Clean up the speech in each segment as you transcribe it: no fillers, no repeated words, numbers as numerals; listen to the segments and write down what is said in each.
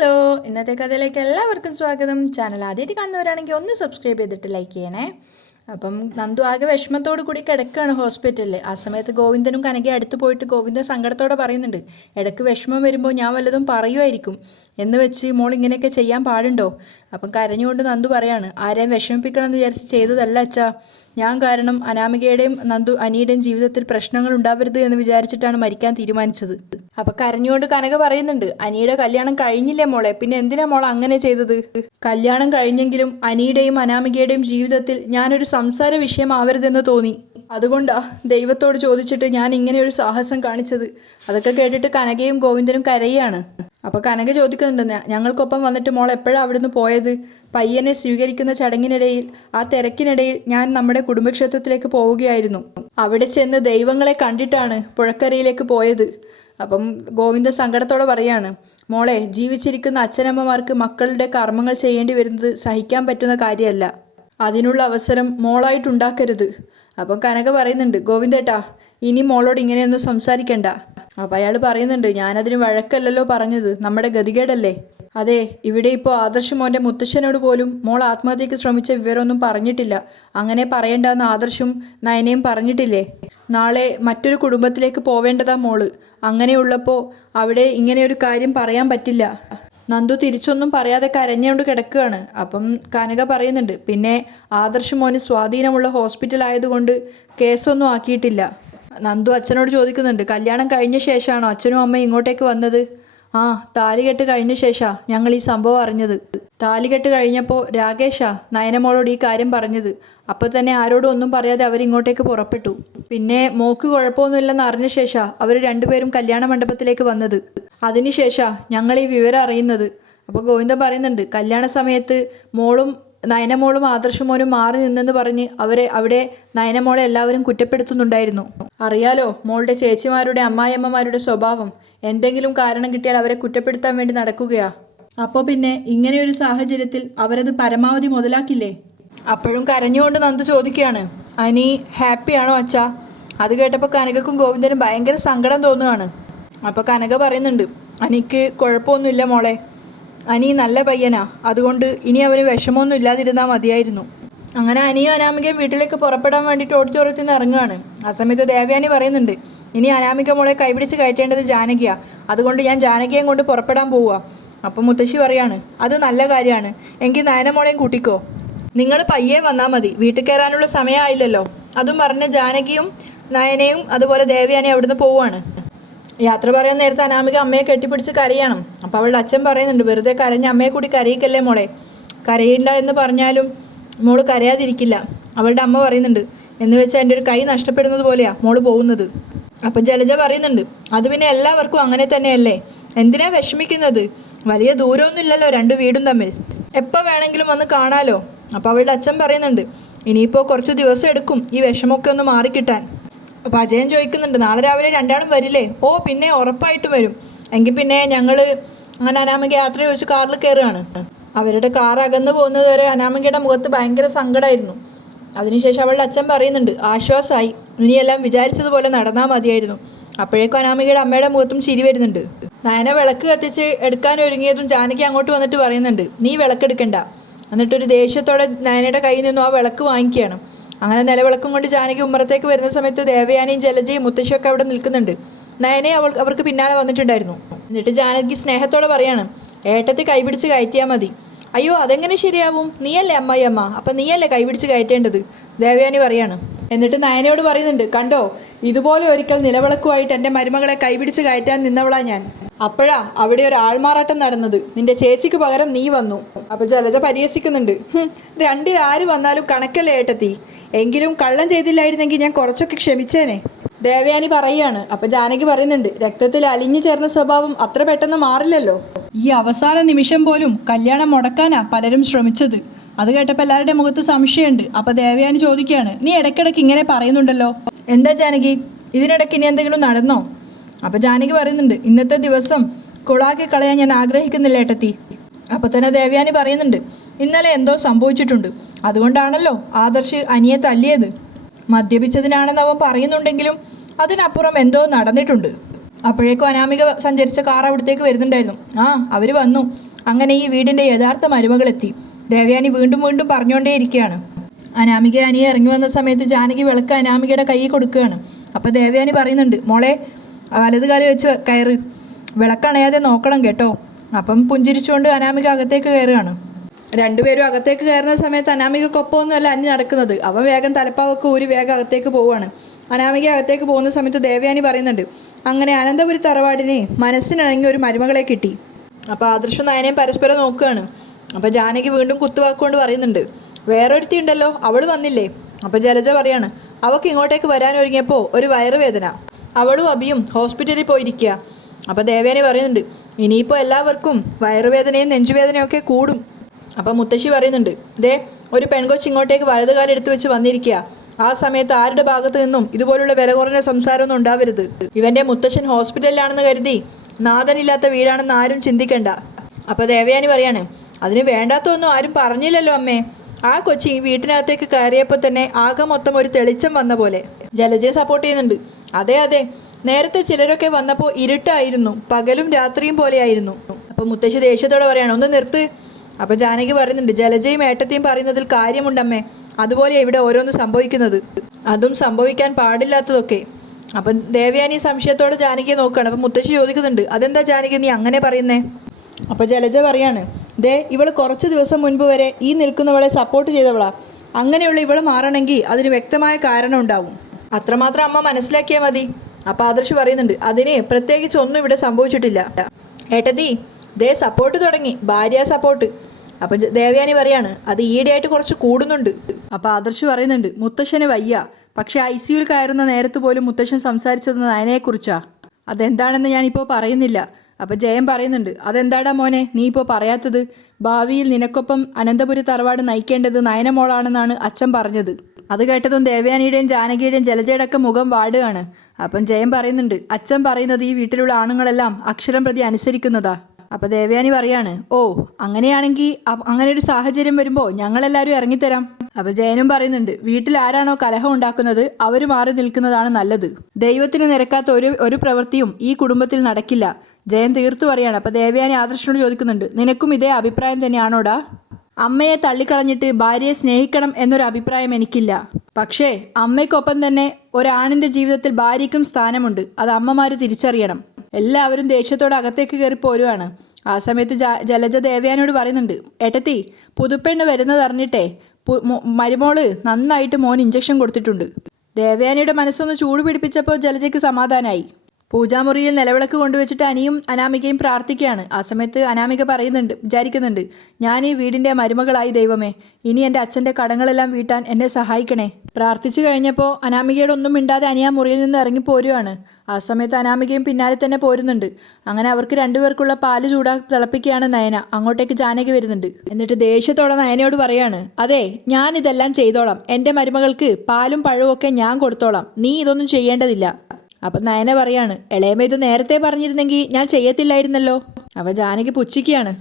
Hello, ഇന്നത്തെ കഥയിലേക്ക് എല്ലാവർക്കും സ്വാഗതം. ചാനൽ ആദ്യമായിട്ട് കാണുന്നവരാണെങ്കിൽ ഒന്ന് സബ്സ്ക്രൈബ് ചെയ്തിട്ട് ലൈക്ക് ചെയ്യണേ. അപ്പം നന്ദു ആകെ വിഷമത്തോടു കൂടി കിടക്കുകയാണ് ഹോസ്പിറ്റലിൽ. ആ സമയത്ത് ഗോവിന്ദനും കനകയും അടുത്ത് പോയിട്ട് ഗോവിന്ദൻ സങ്കടത്തോടെ പറയുന്നുണ്ട്, ഇടയ്ക്ക് വിഷമം വരുമ്പോൾ ഞാൻ വല്ലതും പറയുമായിരിക്കും എന്ന് വെച്ച് മോൾ ഇങ്ങനെയൊക്കെ ചെയ്യാൻ പാടുണ്ടോ? അപ്പം കരഞ്ഞുകൊണ്ട് നന്ദു പറയാണ്, ആരെയും വിഷമിപ്പിക്കണമെന്ന് വിചാരിച്ച് ചെയ്തതല്ല അച്ഛാ, ഞാൻ കാരണം അനാമികയുടെയും അനിയുടെയും ജീവിതത്തിൽ പ്രശ്നങ്ങൾ ഉണ്ടാവരുത് എന്ന് വിചാരിച്ചിട്ടാണ് മരിക്കാൻ തീരുമാനിച്ചത്. അപ്പൊ കരഞ്ഞുകൊണ്ട് കനക പറയുന്നുണ്ട്, അനിയുടെ കല്യാണം കഴിഞ്ഞില്ലേ മോളെ, പിന്നെ എന്തിനാ മോളെ അങ്ങനെ ചെയ്തത്? കല്യാണം കഴിഞ്ഞെങ്കിലും അനിയുടെയും അനാമികയുടെയും ജീവിതത്തിൽ ഞാനൊരു സംസാര വിഷയമാവരുതെന്ന് തോന്നി. അതുകൊണ്ടാ ദൈവത്തോട് ചോദിച്ചിട്ട് ഞാൻ ഇങ്ങനെ ഒരു സാഹസം കാണിച്ചത്. അതൊക്കെ കേട്ടിട്ട് കനകയും ഗോവിന്ദനും കരയാണ്. അപ്പൊ കനക ചോദിക്കുന്നുണ്ട്, ഞങ്ങൾക്കൊപ്പം വന്നിട്ട് മോൾ എപ്പോഴാണ് അവിടുന്ന് പോയത്? പയ്യനെ സ്വീകരിക്കുന്ന ചടങ്ങിനിടയിൽ, ആ തിരക്കിനിടയിൽ ഞാൻ നമ്മുടെ കുടുംബക്ഷേത്രത്തിലേക്ക് പോവുകയായിരുന്നു. അവിടെ ചെന്ന് ദൈവങ്ങളെ കണ്ടിട്ടാണ് പുഴക്കരയിലേക്ക് പോയത്. അപ്പം ഗോവിന്ദ സങ്കടത്തോടെ പറയാണ്, മോളെ, ജീവിച്ചിരിക്കുന്ന അച്ഛനമ്മമാർക്ക് മക്കളുടെ കർമ്മങ്ങൾ ചെയ്യേണ്ടി വരുന്നത് സഹിക്കാൻ പറ്റുന്ന കാര്യമല്ല. അതിനുള്ള അവസരം മോളായിട്ടുണ്ടാക്കരുത്. അപ്പം കനക പറയുന്നുണ്ട്, ഗോവിന്ദേട്ടാ, ഇനി മോളോട് ഇങ്ങനെയൊന്നും സംസാരിക്കണ്ട. അപ്പം അയാൾ പറയുന്നുണ്ട്, ഞാനതിന് വഴക്കല്ലല്ലോ പറഞ്ഞത്, നമ്മുടെ ഗതികേടല്ലേ. അതെ, ഇവിടെ ഇപ്പോൾ ആദർശ് മോൻ്റെ മുത്തശ്ശനോട് പോലും മോൾ ആത്മഹത്യക്ക് ശ്രമിച്ച വിവരമൊന്നും പറഞ്ഞിട്ടില്ല. അങ്ങനെ പറയേണ്ടെന്ന് ആദർശും നയനയും പറഞ്ഞിട്ടില്ലേ? നാളെ മറ്റൊരു കുടുംബത്തിലേക്ക് പോവേണ്ടതാ മോള്. അങ്ങനെയുള്ളപ്പോൾ അവിടെ ഇങ്ങനെയൊരു കാര്യം പറയാൻ പറ്റില്ല. നന്ദു തിരിച്ചൊന്നും പറയാതെ കരഞ്ഞുകൊണ്ട് കിടക്കുകയാണ്. അപ്പം കനക പറയുന്നുണ്ട്, പിന്നെ ആദർശ് മോന് സ്വാധീനമുള്ള ഹോസ്പിറ്റൽ ആയതുകൊണ്ട് കേസൊന്നും ആക്കിയിട്ടില്ല. നന്ദു അച്ഛനോട് ചോദിക്കുന്നുണ്ട്, കല്യാണം കഴിഞ്ഞ ശേഷമാണോ അച്ഛനും അമ്മയും ഇങ്ങോട്ടേക്ക് വന്നത്? ആ, താലികെട്ട് കഴിഞ്ഞ ശേഷമാണ് ഞങ്ങൾ ഈ സംഭവം അറിഞ്ഞത്. താലികെട്ട് കഴിഞ്ഞപ്പോൾ രാകേഷാ നയനമോളോട് ഈ കാര്യം പറഞ്ഞത്. അപ്പോൾ തന്നെ ആരോടും ഒന്നും പറയാതെ അവരിങ്ങോട്ടേക്ക് പുറപ്പെട്ടു. പിന്നെ മോക്ക് കുഴപ്പമൊന്നുമില്ലെന്ന് അറിഞ്ഞ ശേഷമാണ് അവർ രണ്ടുപേരും കല്യാണ മണ്ഡപത്തിലേക്ക് വന്നത്. അതിനുശേഷമാണ് ഞങ്ങൾ ഈ വിവരം അറിയുന്നത്. അപ്പോൾ ഗോവിന്ദൻ പറയുന്നുണ്ട്, കല്യാണ സമയത്ത് മോളും നയനമോളും ആദർശമോനും മാറി നിന്നെന്ന് പറഞ്ഞ് അവിടെ നയനമോളെ എല്ലാവരും കുറ്റപ്പെടുത്തുന്നുണ്ടായിരുന്നു. അറിയാലോ മോളുടെ ചേച്ചിമാരുടെ അമ്മായിയമ്മമാരുടെ സ്വഭാവം. എന്തെങ്കിലും കാരണം കിട്ടിയാൽ അവരെ കുറ്റപ്പെടുത്താൻ വേണ്ടി നടക്കുകയാ. അപ്പോൾ പിന്നെ ഇങ്ങനെയൊരു സാഹചര്യത്തിൽ അവരത് പരമാവധി മുതലാക്കില്ലേ? അപ്പോഴും കരഞ്ഞുകൊണ്ട് നന്ദു ചോദിക്കുകയാണ്, അനി ഹാപ്പിയാണോ അച്ഛാ? അത് കേട്ടപ്പോൾ കനകക്കും ഗോവിന്ദനും ഭയങ്കര സങ്കടം തോന്നുകയാണ്. അപ്പോൾ കനക പറയുന്നുണ്ട്, അനിക്ക് കുഴപ്പമൊന്നുമില്ല മോളെ, അനി നല്ല പയ്യനാ, അതുകൊണ്ട് ഇനി അവന് വിഷമമൊന്നും ഇല്ലാതിരുന്നാൽ മതിയായിരുന്നു. അങ്ങനെ അനിയും അനാമികയും വീട്ടിലേക്ക് പുറപ്പെടാൻ വേണ്ടിയിട്ട് ഓഡിറ്റോറിയത്തിൽ നിന്ന് ഇറങ്ങുകയാണ്. ആ സമയത്ത് ദേവയാനി പറയുന്നുണ്ട്, ഇനി അനാമിക മോളെ കൈപിടിച്ച് കയറ്റേണ്ടത് ജാനകിയാ, അതുകൊണ്ട് ഞാൻ ജാനകിയെ കൊണ്ട് പുറപ്പെടാൻ പോവുക. അപ്പം മുത്തശ്ശി പറയാണ്, അത് നല്ല കാര്യമാണ്, എങ്കിൽ നയനമോളെയും കൂട്ടിക്കോ, നിങ്ങൾ പയ്യെ വന്നാൽ മതി, വീട്ടിൽ കയറാനുള്ള സമയമായില്ലല്ലോ. അതും പറഞ്ഞ് ജാനകിയും നയനയും അതുപോലെ ദേവയാനി അവിടുന്ന് പോവുകയാണ്. യാത്ര പറയാൻ നേരത്തെ അനാമിക അമ്മയെ കെട്ടിപ്പിടിച്ച് കരയണം. അപ്പോൾ അവളുടെ അച്ഛൻ പറയുന്നുണ്ട്, വെറുതെ കരഞ്ഞ് അമ്മയെ കൂടി കരയിക്കല്ലേ മോളെ, കരയില്ല എന്ന് പറഞ്ഞാലും മോള് കരയാതിരിക്കില്ല. അവളുടെ അമ്മ പറയുന്നുണ്ട്, എന്ന് വെച്ചാൽ എൻ്റെ ഒരു കൈ നഷ്ടപ്പെടുന്നത് പോലെയാണ് മോള് പോകുന്നത്. അപ്പം ജലജ പറയുന്നുണ്ട്, അത് പിന്നെ എല്ലാവർക്കും അങ്ങനെ തന്നെയല്ലേ, എന്തിനാ വിഷമിക്കുന്നത്? വലിയ ദൂരമൊന്നുമില്ലല്ലോ രണ്ട് വീടും തമ്മിൽ, എപ്പോൾ വേണമെങ്കിലും വന്ന് കാണാലോ. അപ്പോൾ അവളുടെ അച്ഛൻ പറയുന്നുണ്ട്, ഇനിയിപ്പോൾ കുറച്ച് ദിവസം എടുക്കും ഈ വിഷമമൊക്കെ ഒന്ന് മാറിക്കിട്ടാൻ. അപ്പോൾ അജയൻ ചോദിക്കുന്നുണ്ട്, നാളെ രാവിലെ രണ്ടാളും വരില്ലേ? ഓ പിന്നെ ഉറപ്പായിട്ടും വരും. എങ്കിൽ പിന്നെ ഞങ്ങൾ അങ്ങനെ അനാമിക യാത്ര ചോദിച്ച് കാറിൽ കയറുകയാണ്. അവരുടെ കാർ അകന്നു പോകുന്നത് വരെ അനാമികയുടെ മുഖത്ത് ഭയങ്കര സങ്കടമായിരുന്നു. അതിനുശേഷം അവളുടെ അച്ഛൻ പറയുന്നുണ്ട്, ആശ്വാസമായി, ഇനിയെല്ലാം വിചാരിച്ചതുപോലെ നടന്നാൽ മതിയായിരുന്നു. അപ്പോഴേക്കും അനാമികയുടെ അമ്മയുടെ മുഖത്തും ചിരി വരുന്നുണ്ട്. നയന വിളക്ക് കത്തിച്ച് എടുക്കാൻ ഒരുങ്ങിയതും ജാനകി അങ്ങോട്ട് വന്നിട്ട് പറയുന്നുണ്ട്, നീ വിളക്കെടുക്കണ്ട. എന്നിട്ടൊരു ദേഷ്യത്തോടെ നയനയുടെ കയ്യിൽ നിന്നും ആ വിളക്ക് വാങ്ങിക്കുകയാണ്. അങ്ങനെ നിലവിളക്കും കൊണ്ട് ജാനകി ഉമ്മറത്തേക്ക് വരുന്ന സമയത്ത് ദേവയാനിയും ജലജയും മുത്തശ്ശിയൊക്കെ അവിടെ നിൽക്കുന്നുണ്ട്. നയനെ അവർക്ക് പിന്നാലെ വന്നിട്ടുണ്ടായിരുന്നു. എന്നിട്ട് ജാനകി സ്നേഹത്തോടെ പറയാണ്, ഏട്ടത്തെ കൈപിടിച്ച് കയറ്റിയാൽ മതി. അയ്യോ, അതെങ്ങനെ ശരിയാവും? നീയല്ലേ അമ്മായിയമ്മ, അപ്പം നീയല്ലേ കൈപിടിച്ച് കയറ്റേണ്ടത്? ദേവയാനി പറയാണ്. എന്നിട്ട് നയനയോട് പറയുന്നുണ്ട്, കണ്ടോ, ഇതുപോലെ ഒരിക്കൽ നിലവിളക്കുമായിട്ട് എൻ്റെ മരുമകളെ കൈപിടിച്ച് കയറ്റാൻ നിന്നവളാ ഞാൻ. അപ്പോഴാ അവിടെ ഒരു ആൾമാറാട്ടം നടന്നത്, നിന്റെ ചേച്ചിക്ക് പകരം നീ വന്നു. അപ്പോൾ ജലജ പരിഹസിക്കുന്നുണ്ട്, രണ്ടിൽ ആര് വന്നാലും കണക്കല്ലേ ഏട്ടത്തി, എങ്കിലും കള്ളം ചെയ്തില്ലായിരുന്നെങ്കിൽ ഞാൻ കുറച്ചൊക്കെ ക്ഷമിച്ചേനെ. ദേവയാനി പറയുകയാണ്. അപ്പം ജാനകി പറയുന്നുണ്ട്, രക്തത്തിൽ അലിഞ്ഞു ചേർന്ന സ്വഭാവം അത്ര പെട്ടെന്ന് മാറില്ലല്ലോ. ഈ അവസാന നിമിഷം പോലും കല്യാണം മുടക്കാനാ പലരും ശ്രമിച്ചത്. അത് കേട്ടപ്പോൾ എല്ലാവരുടെ മുഖത്ത് സംശയമുണ്ട്. അപ്പം ദേവയാനി ചോദിക്കുകയാണ്, നീ ഇടയ്ക്കിടയ്ക്ക് ഇങ്ങനെ പറയുന്നുണ്ടല്ലോ, എന്താ ജാനകി, ഇതിനിടയ്ക്ക് ഇനി എന്തെങ്കിലും നടന്നോ? അപ്പം ജാനകി പറയുന്നുണ്ട്, ഇന്നത്തെ ദിവസം കുളാക്കി കളയാൻ ഞാൻ ആഗ്രഹിക്കുന്നില്ല ഏട്ടത്തി. അപ്പം തന്നെ ദേവയാനി പറയുന്നുണ്ട്, ഇന്നലെ എന്തോ സംഭവിച്ചിട്ടുണ്ട്, അതുകൊണ്ടാണല്ലോ ആദർശ് അനിയെ തല്ലിയത്. മദ്യപിച്ചതിനാണെന്ന് അവൻ പറയുന്നുണ്ടെങ്കിലും അതിനപ്പുറം എന്തോ നടന്നിട്ടുണ്ട്. അപ്പോഴേക്കും അനാമിക സഞ്ചരിച്ച കാർ അവിടത്തേക്ക് വരുന്നുണ്ടായിരുന്നു. ആ, അവർ വന്നു. അങ്ങനെ ഈ വീടിൻ്റെ യഥാർത്ഥ മരുമകളെത്തി. ദേവയാനി വീണ്ടും വീണ്ടും പറഞ്ഞുകൊണ്ടേയിരിക്കുകയാണ്. അനാമിക അനിയെ ഇറങ്ങി വന്ന സമയത്ത് ജാനകി വിളക്ക് അനാമികയുടെ കയ്യിൽ കൊടുക്കുകയാണ്. അപ്പോൾ ദേവയാനി പറയുന്നുണ്ട്, മോളെ വലത് കാല് വെച്ച് കയറ്, വിളക്കണയാതെ നോക്കണം കേട്ടോ. അപ്പം പുഞ്ചിരിച്ചുകൊണ്ട് അനാമിക അകത്തേക്ക് കയറുകയാണ്. രണ്ടുപേരും അകത്തേക്ക് കയറുന്ന സമയത്ത് അനാമികക്കൊപ്പമൊന്നുമല്ല അന്യ നടക്കുന്നത്. അവൻ വേഗം തലപ്പാവൊക്കെ ഊരി വേഗം അകത്തേക്ക് പോവുകയാണ്. അനാമിക അകത്തേക്ക് പോകുന്ന സമയത്ത് ദേവയാനി പറയുന്നുണ്ട്, അങ്ങനെ അനന്തപുരി തറവാടിനെ മനസ്സിനിണങ്ങി ഒരു മരുമകളെ കിട്ടി. അപ്പോൾ ആദർശും നയനയും പരസ്പരം നോക്കുകയാണ്. അപ്പോൾ ജാനകി വീണ്ടും കുത്തുവാക്കുകൊണ്ട് പറയുന്നുണ്ട്, വേറൊരുത്തി ഉണ്ടല്ലോ, അവൾ വന്നില്ലേ? അപ്പോൾ ജലജ പറയാണ്, അവൾക്ക് ഇങ്ങോട്ടേക്ക് വരാനൊരുങ്ങിയപ്പോൾ ഒരു വയറുവേദന, അവളും അബിയും ഹോസ്പിറ്റലിൽ പോയിരിക്കുക. അപ്പോൾ ദേവയാനി പറയുന്നുണ്ട്, ഇനിയിപ്പോൾ എല്ലാവർക്കും വയറുവേദനയും നെഞ്ചുവേദനയും ഒക്കെ കൂടും. അപ്പോൾ മുത്തശ്ശി പറയുന്നുണ്ട്, ദേ ഒരു പെൺകൊച്ച് ഇങ്ങോട്ടേക്ക് വലതുകാലം എടുത്തു വെച്ച് വന്നിരിക്കുക. ആ സമയത്ത് ആരുടെ ഭാഗത്ത് നിന്നും ഇതുപോലുള്ള വില കുറഞ്ഞ സംസാരമൊന്നും ഉണ്ടാവരുത്. ഇവൻ്റെ മുത്തശ്ശൻ ഹോസ്പിറ്റലിലാണെന്ന് കരുതി നാഥനില്ലാത്ത വീടാണെന്ന് ആരും ചിന്തിക്കണ്ട. അപ്പോൾ ദേവയാനി പറയാണ്, അതിന് വേണ്ടാത്തൊന്നും ആരും പറഞ്ഞില്ലല്ലോ അമ്മേ. ആ കൊച്ചി ഈ വീട്ടിനകത്തേക്ക് കയറിയപ്പോൾ തന്നെ ആകെ മൊത്തം ഒരു തെളിച്ചം വന്ന പോലെ. ജലജയെ സപ്പോർട്ട് ചെയ്യുന്നുണ്ട്. അതെ അതെ, നേരത്തെ ചിലരൊക്കെ വന്നപ്പോൾ ഇരുട്ടായിരുന്നു, പകലും രാത്രിയും പോലെയായിരുന്നു. അപ്പോൾ മുത്തശ്ശി ദേഷ്യത്തോടെ പറയാണ്, ഒന്ന് നിർത്ത്. അപ്പോൾ ജാനകി പറയുന്നുണ്ട്, ജലജയും ഏട്ടത്തെയും പറയുന്നതിൽ കാര്യമുണ്ടമ്മേ. അതുപോലെ ഇവിടെ ഓരോന്ന് സംഭവിക്കുന്നത്, അതും സംഭവിക്കാൻ പാടില്ലാത്തതൊക്കെ. അപ്പം ദേവയാനി സംശയത്തോടെ ജാനകിയെ നോക്കുകയാണ്. അപ്പം മുത്തശ്ശി ചോദിക്കുന്നുണ്ട്, അതെന്താ ജാനകി നീ അങ്ങനെ പറയുന്നേ? അപ്പോൾ ജലജ പറയാണ്, ദേ ഇവൾ കുറച്ച് ദിവസം മുൻപ് വരെ ഈ നിൽക്കുന്നവളെ സപ്പോർട്ട് ചെയ്തവളാ. അങ്ങനെയുള്ള ഇവൾ മാറണമെങ്കിൽ അതിന് വ്യക്തമായ കാരണം ഉണ്ടാവും. അത്രമാത്രം അമ്മ മനസ്സിലാക്കിയാൽ മതി. അപ്പോൾ ആദർശ് പറയുന്നുണ്ട്, അതിന് പ്രത്യേകിച്ച് ഒന്നും ഇവിടെ സംഭവിച്ചിട്ടില്ല. ഏട്ടത്തി ദേ സപ്പോർട്ട് തുടങ്ങി, ഭാര്യ സപ്പോർട്ട്. അപ്പം ദേവയാനി പറയാണ്, അത് ഈയിടെയായിട്ട് കുറച്ച് കൂടുന്നുണ്ട്. അപ്പോൾ ആദർശ് പറയുന്നുണ്ട്, മുത്തശ്ശന് വയ്യ, പക്ഷേ ICUയിൽ കയറുന്ന നേരത്ത് പോലും മുത്തശ്ശൻ സംസാരിച്ചത് നയനയെക്കുറിച്ചാ. അതെന്താണെന്ന് ഞാനിപ്പോൾ പറയുന്നില്ല. അപ്പോൾ ജയൻ പറയുന്നുണ്ട്, അതെന്താടാ മോനെ നീ ഇപ്പോൾ പറയാത്തത്? ഭാവിയിൽ നിനക്കൊപ്പം അനന്തപുരി തറവാട് നയിക്കേണ്ടത് നയനമോളാണെന്നാണ് അച്ഛൻ പറഞ്ഞത്. അത് കേട്ടതും ദേവയാനിയുടെയും ജാനകിയുടെയും ജലജയുടെ ഒക്കെ മുഖം വാടുകയാണ്. അപ്പം ജയൻ പറയുന്നുണ്ട്, അച്ഛൻ പറയുന്നത് ഈ വീട്ടിലുള്ള ആണുങ്ങളെല്ലാം അക്ഷരം പ്രതി അനുസരിക്കുന്നതാ. അപ്പോൾ ദേവയാനി പറയാണ്, ഓ അങ്ങനെയാണെങ്കിൽ അങ്ങനെ ഒരു സാഹചര്യം വരുമ്പോൾ ഞങ്ങളെല്ലാവരും ഇറങ്ങിത്തരാം. അപ്പോൾ ജയനും പറയുന്നുണ്ട്, വീട്ടിൽ ആരാണോ കലഹം ഉണ്ടാക്കുന്നത് അവർ മാറി നിൽക്കുന്നതാണ് നല്ലത്. ദൈവത്തിന് നിരക്കാത്ത ഒരു പ്രവൃത്തിയും ഈ കുടുംബത്തിൽ നടക്കില്ല. ജയൻ തീർത്തു പറയാണ്. അപ്പോൾ ദേവയാനി ആദർശനോട് ചോദിക്കുന്നുണ്ട്, നിനക്കും ഇതേ അഭിപ്രായം തന്നെയാണോടാ? അമ്മയെ തള്ളിക്കളഞ്ഞിട്ട് ഭാര്യയെ സ്നേഹിക്കണം എന്നൊരു അഭിപ്രായം എനിക്കില്ല. പക്ഷേ അമ്മയ്ക്കൊപ്പം തന്നെ ഒരാണിൻ്റെ ജീവിതത്തിൽ ഭാര്യയ്ക്കും സ്ഥാനമുണ്ട്. അത് അമ്മമാർ തിരിച്ചറിയണം. എല്ലാവരും ദേഷ്യത്തോടെ അകത്തേക്ക് കയറി പോരുവാണ്. ആ സമയത്ത് ജലജ ദേവയാനിയോട് പറയുന്നുണ്ട്, ഏട്ടത്തി പുതുപ്പെണ്ണ് വരുന്നതറിഞ്ഞിട്ടേ മരുമോള് നന്നായിട്ട് മോൻ ഇഞ്ചക്ഷൻ കൊടുത്തിട്ടുണ്ട്. ദേവയാനിയുടെ മനസ്സൊന്ന് ചൂട് പിടിപ്പിച്ചപ്പോൾ ജലജയ്ക്ക് സമാധാനമായി. പൂജാമുറിയിൽ നിലവിളക്ക് കൊണ്ടുവച്ചിട്ട് അനിയും അനാമികയും പ്രാർത്ഥിക്കുകയാണ്. ആ സമയത്ത് അനാമിക വിചാരിക്കുന്നുണ്ട്, ഞാൻ ഈ വീടിൻ്റെ മരുമകളായി ദൈവമേ, ഇനി എൻ്റെ അച്ഛൻ്റെ കടങ്ങളെല്ലാം വീട്ടാൻ എന്നെ സഹായിക്കണേ. പ്രാർത്ഥിച്ചു കഴിഞ്ഞപ്പോൾ അനാമികയുടെ ഒന്നും മിണ്ടാതെ അനിയ മുറിയിൽ നിന്ന് ഇറങ്ങിപ്പോരുവാണ്. ആ സമയത്ത് അനാമികയും പിന്നാലെ തന്നെ പോരുന്നുണ്ട്. അങ്ങനെ അവർക്ക് രണ്ടുപേർക്കുള്ള പാല് തിളപ്പിക്കുകയാണ് നയന. അങ്ങോട്ടേക്ക് ജാനകി വരുന്നുണ്ട്. എന്നിട്ട് ദേഷ്യത്തോടെ നയനയോട് പറയാണ്, അതെ ഞാനിതെല്ലാം ചെയ്തോളാം, എൻ്റെ മരുമകൾക്ക് പാലും പഴവും ഒക്കെ ഞാൻ കൊടുത്തോളാം, നീ ഇതൊന്നും ചെയ്യേണ്ടതില്ല. അപ്പം നയന പറയാണ്, എളേമ ഇത് നേരത്തെ പറഞ്ഞിരുന്നെങ്കിൽ ഞാൻ ചെയ്യത്തില്ലായിരുന്നല്ലോ. അപ്പം ജാനകി പുച്ഛിക്കുകയാണ്,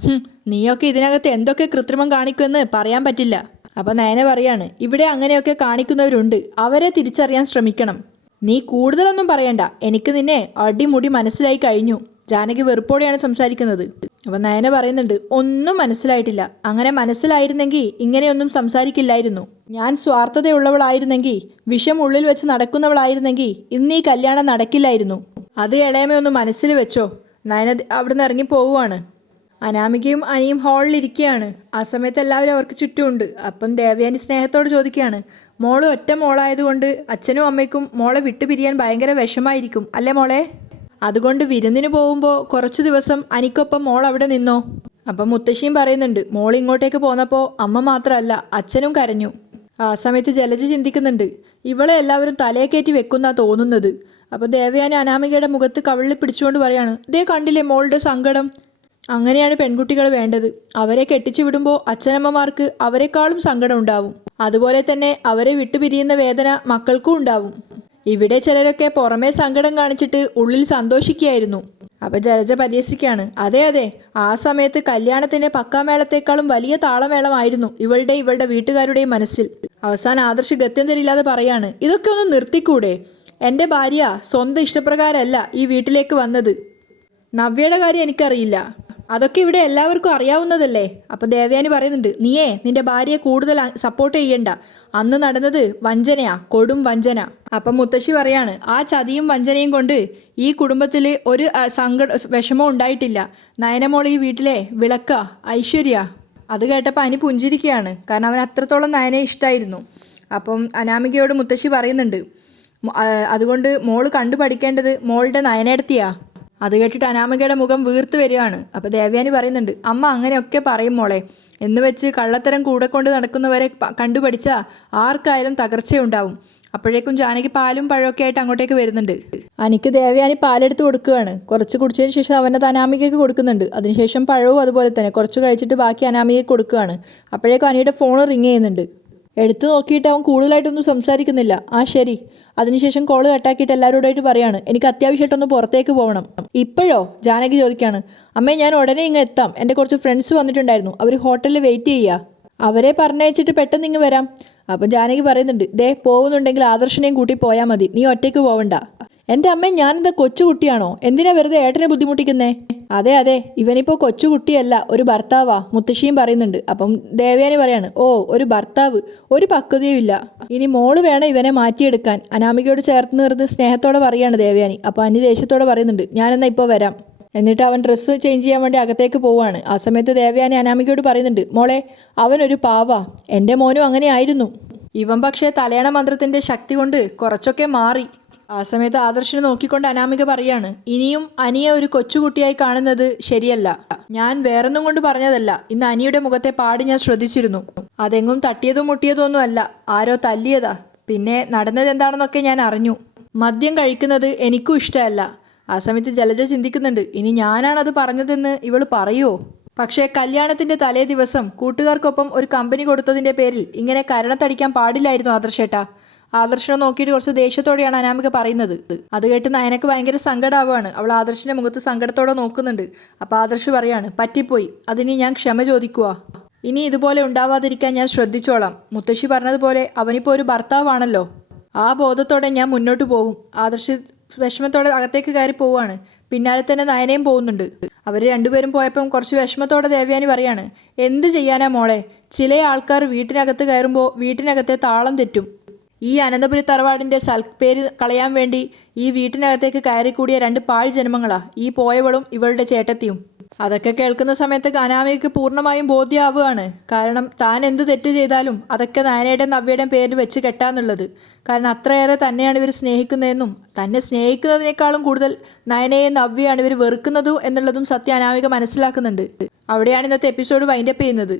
നീയൊക്കെ ഇതിനകത്ത് എന്തൊക്കെ കൃത്രിമം കാണിക്കുമെന്ന് പറയാൻ പറ്റില്ല. അപ്പം നയന പറയാണ്, ഇവിടെ അങ്ങനെയൊക്കെ കാണിക്കുന്നവരുണ്ട്, അവരെ തിരിച്ചറിയാൻ ശ്രമിക്കണം. നീ കൂടുതലൊന്നും പറയണ്ട, എനിക്ക് നിന്നെ അടിമുടി മനസ്സിലായി കഴിഞ്ഞു. ജാനകി വെറുപ്പോടെയാണ് സംസാരിക്കുന്നത്. അപ്പം നയന പറയുന്നുണ്ട്, ഒന്നും മനസ്സിലായിട്ടില്ല. അങ്ങനെ മനസ്സിലായിരുന്നെങ്കിൽ ഇങ്ങനെയൊന്നും സംസാരിക്കില്ലായിരുന്നു. ഞാൻ സ്വാർത്ഥതയുള്ളവളായിരുന്നെങ്കിൽ, വിഷം ഉള്ളിൽ വെച്ച് നടക്കുന്നവളായിരുന്നെങ്കിൽ ഇന്ന് ഈ കല്യാണം നടക്കില്ലായിരുന്നു. അത് ഇളയമയൊന്ന് മനസ്സിൽ വെച്ചോ. നയന അവിടുന്ന് ഇറങ്ങി പോവുകയാണ്. അനാമികയും അനിയും ഹാളിലിരിക്കുകയാണ്. ആ സമയത്ത് എല്ലാവരും അവർക്ക് ചുറ്റുമുണ്ട്. അപ്പം ദേവയാനി സ്നേഹത്തോട് ചോദിക്കുകയാണ്, മോള് ഒറ്റ മോളായതുകൊണ്ട് അച്ഛനും അമ്മയ്ക്കും മോളെ വിട്ടുപിരിയാൻ ഭയങ്കര വിഷമായിരിക്കും അല്ലേ മോളെ? അതുകൊണ്ട് വിരുന്നിന് പോകുമ്പോൾ കുറച്ച് ദിവസം അനിക്കൊപ്പം മോൾ അവിടെ നിന്നോ? അപ്പം മുത്തശ്ശിയും പറയുന്നുണ്ട്, മോൾ ഇങ്ങോട്ടേക്ക് പോന്നപ്പോൾ അമ്മ മാത്രമല്ല അച്ഛനും കരഞ്ഞു. ആ സമയത്ത് ജലജ ചിന്തിക്കുന്നുണ്ട്, ഇവളെ എല്ലാവരും തലയെ കയറ്റി വെക്കുന്നാ തോന്നുന്നത്. അപ്പോൾ ദേവയാനി അനാമികയുടെ മുഖത്ത് കവിളിൽ പിടിച്ചുകൊണ്ട് പറയാണ്, ഇതേ കണ്ടില്ലേ മോളുടെ സങ്കടം? അങ്ങനെയാണ് പെൺകുട്ടികൾ വേണ്ടത്. അവരെ കെട്ടിച്ചു വിടുമ്പോൾ അച്ഛനമ്മമാർക്ക് അവരെക്കാളും സങ്കടം ഉണ്ടാവും. അതുപോലെ തന്നെ അവരെ വിട്ടുപിരിയുന്ന വേദന മക്കൾക്കും ഉണ്ടാവും. ഇവിടെ ചിലരൊക്കെ പുറമേ സങ്കടം കാണിച്ചിട്ട് ഉള്ളിൽ സന്തോഷിക്കുകയായിരുന്നു. അപ്പം ജലജ പരിഹസിക്കുകയാണ്, അതെ അതെ, ആ സമയത്ത് കല്യാണത്തിൻ്റെ പക്കാമേളത്തെക്കാളും വലിയ താളമേളമായിരുന്നു ഇവളുടെ വീട്ടുകാരുടെയും മനസ്സിൽ. അവസാനം ആദർശ് ഗത്യന്തരില്ലാതെ പറയാണ്, ഇതൊക്കെ ഒന്ന് നിർത്തിക്കൂടെ? എൻ്റെ ഭാര്യ സ്വന്തം ഇഷ്ടപ്രകാരമല്ല ഈ വീട്ടിലേക്ക് വന്നത്. നവ്യയുടെ കാര്യം എനിക്കറിയില്ല, അതൊക്കെ ഇവിടെ എല്ലാവർക്കും അറിയാവുന്നതല്ലേ. അപ്പം ദേവയാനി പറയുന്നുണ്ട്, നീയേ നിന്റെ ഭാര്യയെ കൂടുതൽ സപ്പോർട്ട് ചെയ്യണ്ട. അന്ന് നടന്നത് വഞ്ചനയാ, കൊടും വഞ്ചന. അപ്പം മുത്തശ്ശി പറയാണ്, ആ ചതിയും വഞ്ചനയും കൊണ്ട് ഈ കുടുംബത്തിൽ ഒരു വിഷമവും ഉണ്ടായിട്ടില്ല. നയനമോൾ ഈ വീട്ടിലെ വിളക്ക, ഐശ്വര്യ. അത് കേട്ടപ്പോൾ അനി പുഞ്ചിരിക്കുകയാണ്. കാരണം അവൻ അത്രത്തോളം നയനയെ ഇഷ്ടമായിരുന്നു. അപ്പം അനാമികയോട് മുത്തശ്ശി പറയുന്നുണ്ട്, അതുകൊണ്ട് മോള് കണ്ടു പഠിക്കേണ്ടത് മോളുടെ നയനേടത്തിയാ. അത് കേട്ടിട്ട് അനാമികയുടെ മുഖം വീർത്ത് വരികയാണ്. അപ്പോൾ ദേവയാനി പറയുന്നുണ്ട്, അമ്മ അങ്ങനെയൊക്കെ പറയും മോളെ, എന്ന് വെച്ച് കള്ളത്തരം കൂടെ കൊണ്ട് നടക്കുന്നവരെ കണ്ടുപഠിച്ചാൽ ആർക്കായാലും തകർച്ചയുണ്ടാവും. അപ്പോഴേക്കും ജാനകി പാലും പഴമൊക്കെ ആയിട്ട് അങ്ങോട്ടേക്ക് വരുന്നുണ്ട്. അനിക്ക് ദേവയാനി പാലെടുത്ത് കൊടുക്കുകയാണ്. കുറച്ച് കുടിച്ചതിന് ശേഷം അവനത് അനാമികയ്ക്ക് കൊടുക്കുന്നുണ്ട്. അതിനുശേഷം പഴവും അതുപോലെ തന്നെ കുറച്ച് കഴിച്ചിട്ട് ബാക്കി അനാമികയ്ക്ക് കൊടുക്കുകയാണ്. അപ്പോഴേക്കും അനിയുടെ ഫോൺ റിങ് ചെയ്യുന്നുണ്ട്. എടുത്തു നോക്കിയിട്ട് അവൻ കൂടുതലായിട്ടൊന്നും സംസാരിക്കുന്നില്ല. ആ ശരി. അതിനുശേഷം കോള് കട്ടാക്കിയിട്ട് എല്ലാവരോടായിട്ട് പറയാണ്, എനിക്ക് അത്യാവശ്യമായിട്ടൊന്ന് പുറത്തേക്ക് പോകണം. ഇപ്പോഴോ? ജാനകി ചോദിക്കുകയാണ്. അമ്മേ, ഞാൻ ഉടനെ ഇങ്ങ് എത്താം. എൻ്റെ കുറച്ച് ഫ്രണ്ട്സ് വന്നിട്ടുണ്ടായിരുന്നു. അവർ ഹോട്ടലിൽ വെയിറ്റ് ചെയ്യുക. അവരെ പറഞ്ഞയച്ചിട്ട് പെട്ടെന്ന് ഇങ്ങ് വരാം. അപ്പം ജാനകി പറയുന്നുണ്ട്, ദേ പോകുന്നുണ്ടെങ്കിൽ ആദർശനെയും കൂട്ടി പോയാൽ മതി, നീ ഒറ്റയ്ക്ക് പോവണ്ട. എൻ്റെ അമ്മ, ഞാനെന്താ കൊച്ചുകുട്ടിയാണോ? എന്തിനാ വെറുതെ ഏട്ടനെ ബുദ്ധിമുട്ടിക്കുന്നേ? അതെ അതെ, ഇവനിപ്പോൾ കൊച്ചുകുട്ടിയല്ല, ഒരു ഭർത്താവാ, മുത്തശ്ശിയും പറയുന്നുണ്ട്. അപ്പം ദേവയാനി പറയാണ്, ഓ ഒരു ഭർത്താവ്, ഒരു പക്വതയും ഇല്ല. ഇനി മോള് വേണം ഇവനെ മാറ്റിയെടുക്കാൻ. അനാമികയോട് ചേർത്ത് നിർന്ന് സ്നേഹത്തോടെ പറയാണ് ദേവയാനി. അപ്പോൾ അനി ദേഷ്യത്തോടെ പറയുന്നുണ്ട്, ഞാനെന്നാ ഇപ്പോൾ വരാം. എന്നിട്ട് അവൻ ഡ്രസ്സ് ചേഞ്ച് ചെയ്യാൻ വേണ്ടി അകത്തേക്ക് പോവാണ്. ആ സമയത്ത് ദേവയാനി അനാമികയോട് പറയുന്നുണ്ട്, മോളെ അവനൊരു പാവാ, എൻ്റെ മോനും അങ്ങനെ ആയിരുന്നു. ഇവൻ പക്ഷേ തലയണ മന്ത്രത്തിൻ്റെ ശക്തി കൊണ്ട് കുറച്ചൊക്കെ മാറി. ആ സമയത്ത് ആദർശിനെ നോക്കിക്കൊണ്ട് അനാമിക പറയാണ്, ഇനിയും അനിയെ ഒരു കൊച്ചുകുട്ടിയായി കാണുന്നത് ശരിയല്ല. ഞാൻ വേറൊന്നും കൊണ്ട് പറഞ്ഞതല്ല, ഇന്ന് അനിയുടെ മുഖത്തെ പാട് ഞാൻ ശ്രദ്ധിച്ചിരുന്നു. അതെങ്ങും തട്ടിയതും മുട്ടിയതും ഒന്നും അല്ല, ആരോ തല്ലിയതാ. പിന്നെ നടന്നത് എന്താണെന്നൊക്കെ ഞാൻ അറിഞ്ഞു. മദ്യം കഴിക്കുന്നത് എനിക്കും ഇഷ്ടമല്ല. ആ സമയത്ത് ജലജ ചിന്തിക്കുന്നുണ്ട്, ഇനി ഞാനാണത് പറഞ്ഞതെന്ന് ഇവൾ പറയുമോ? പക്ഷേ കല്യാണത്തിൻ്റെ തലേ ദിവസം കൂട്ടുകാർക്കൊപ്പം ഒരു കമ്പനി കൊടുത്തതിൻ്റെ പേരിൽ ഇങ്ങനെ കരണത്തടിക്കാൻ പാടില്ലായിരുന്നു ആദർശേട്ടാ. ആദർശനെ നോക്കിയിട്ട് കുറച്ച് ദേഷ്യത്തോടെയാണ് അനാമിക പറയുന്നത്. അത് കേട്ട് നയനക്ക് ഭയങ്കര സങ്കടമാവുകയാണ്. അവൾ ആദർശിൻ്റെ മുഖത്ത് സങ്കടത്തോടെ നോക്കുന്നുണ്ട്. അപ്പോൾ ആദർശ് പറയാണ്, പറ്റിപ്പോയി, അതിന് ഞാൻ ക്ഷമ ചോദിക്കുക. ഇനി ഇതുപോലെ ഉണ്ടാവാതിരിക്കാൻ ഞാൻ ശ്രദ്ധിച്ചോളാം. മുത്തശ്ശി പറഞ്ഞതുപോലെ അവനിപ്പോൾ ഒരു ഭർത്താവാണല്ലോ. ആ ബോധത്തോടെ ഞാൻ മുന്നോട്ട് പോകും. ആദർശ് വിഷമത്തോടെ അകത്തേക്ക് കയറി പോവുകയാണ്. പിന്നാലെ തന്നെ നയനയും പോകുന്നുണ്ട്. അവർ രണ്ടുപേരും പോയപ്പം കുറച്ച് വിഷമത്തോടെ ദേവയാനി പറയാണ്, എന്ത് ചെയ്യാനാ മോളെ, ചില ആൾക്കാർ വീട്ടിനകത്ത് കയറുമ്പോൾ വീട്ടിനകത്തെ താളം തെറ്റും. ഈ അനന്തപുരി തറവാടിൻ്റെ സൽപ്പേര് കളയാൻ വേണ്ടി ഈ വീട്ടിനകത്തേക്ക് കയറിക്കൂടിയ രണ്ട് പാഴ് ജന്മങ്ങളാ ഈ പോയവളും ഇവളുടെ ചേട്ടത്തിയും. അതൊക്കെ കേൾക്കുന്ന സമയത്ത് അനാമികയ്ക്ക് പൂർണ്ണമായും ബോധ്യമാവുകയാണ്. കാരണം താൻ എന്ത് തെറ്റ് ചെയ്താലും അതൊക്കെ നയനയുടെയും നവ്യയുടെയും പേരിൽ വെച്ച് കെട്ടാന്നുള്ളത്. കാരണം അത്രയേറെ തന്നെയാണ് ഇവർ സ്നേഹിക്കുന്നതെന്നും തന്നെ സ്നേഹിക്കുന്നതിനേക്കാളും കൂടുതൽ നയനയെ നവ്യയാണ് ഇവർ വെറുക്കുന്നതും എന്നുള്ളതും സത്യ അനാമിക മനസ്സിലാക്കുന്നുണ്ട്. അവിടെയാണ് ഇന്നത്തെ എപ്പിസോഡ് വൈൻഡപ്പ് ചെയ്യുന്നത്.